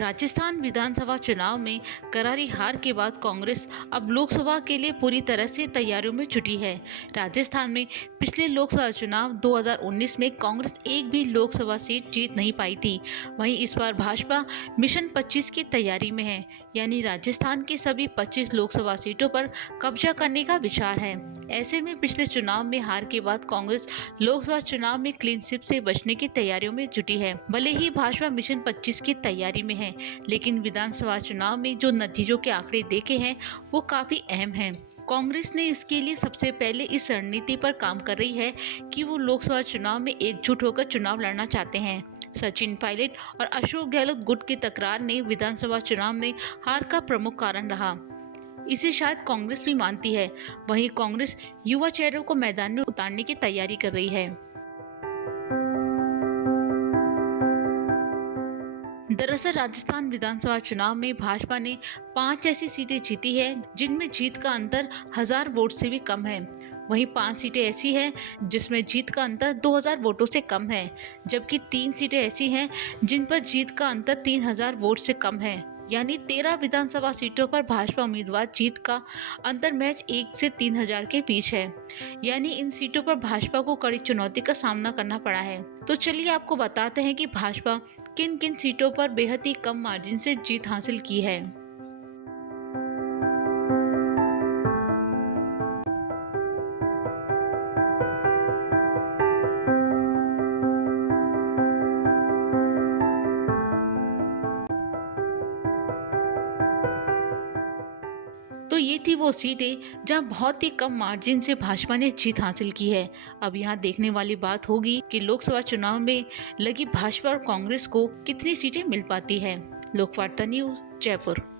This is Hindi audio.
राजस्थान विधानसभा चुनाव में करारी हार के बाद कांग्रेस अब लोकसभा के लिए पूरी तरह से तैयारियों में जुटी है। राजस्थान में पिछले लोकसभा चुनाव 2019 में कांग्रेस एक भी लोकसभा सीट जीत नहीं पाई थी। वहीं इस बार भाजपा मिशन 25 की तैयारी में है, यानी राजस्थान की सभी 25 लोकसभा सीटों पर कब्जा करने का विचार है। ऐसे में पिछले चुनाव में हार के बाद कांग्रेस लोकसभा चुनाव में क्लीन स्वीप से बचने की तैयारियों में जुटी है। भले ही भाजपा मिशन 25 की तैयारी में है, लेकिन विधानसभा चुनाव में जो नतीजों के आंकड़े देखे हैं वो काफी अहम हैं। कांग्रेस ने इसके लिए सबसे पहले इस रणनीति पर काम कर रही है कि वो लोकसभा चुनाव में एकजुट होकर चुनाव लड़ना चाहते हैं। सचिन पायलट और अशोक गहलोत गुट की तकरार ने विधानसभा चुनाव में हार का प्रमुख कारण रहा। इसे शायद कांग्रेस भी मानती है। वहीं कांग्रेस युवा चेहरों को मैदान में उतारने की तैयारी कर रही है। दरअसल राजस्थान विधानसभा चुनाव में भाजपा ने 5 ऐसी सीटें जीती है जिनमें जीत का अंतर 1000 वोट से भी कम है। वहीं 5 सीटें ऐसी हैं जिसमें जीत का अंतर 2000 वोटों से कम है, जबकि 3 सीटें ऐसी हैं जिन पर जीत का अंतर 3000 वोट से कम है। यानी 13 विधानसभा सीटों पर भाजपा उम्मीदवार जीत का अंतर महज 1 से 3000 के बीच है। यानी इन सीटों पर भाजपा को कड़ी चुनौती का सामना करना पड़ा है। तो चलिए आपको बताते हैं कि भाजपा किन किन सीटों पर बेहद ही कम मार्जिन से जीत हासिल की है। तो ये थी वो सीटें जहां बहुत ही कम मार्जिन से भाजपा ने जीत हासिल की है। अब यहाँ देखने वाली बात होगी कि लोकसभा चुनाव में लगी भाजपा और कांग्रेस को कितनी सीटें मिल पाती है। लोकवार्ता न्यूज़, जयपुर।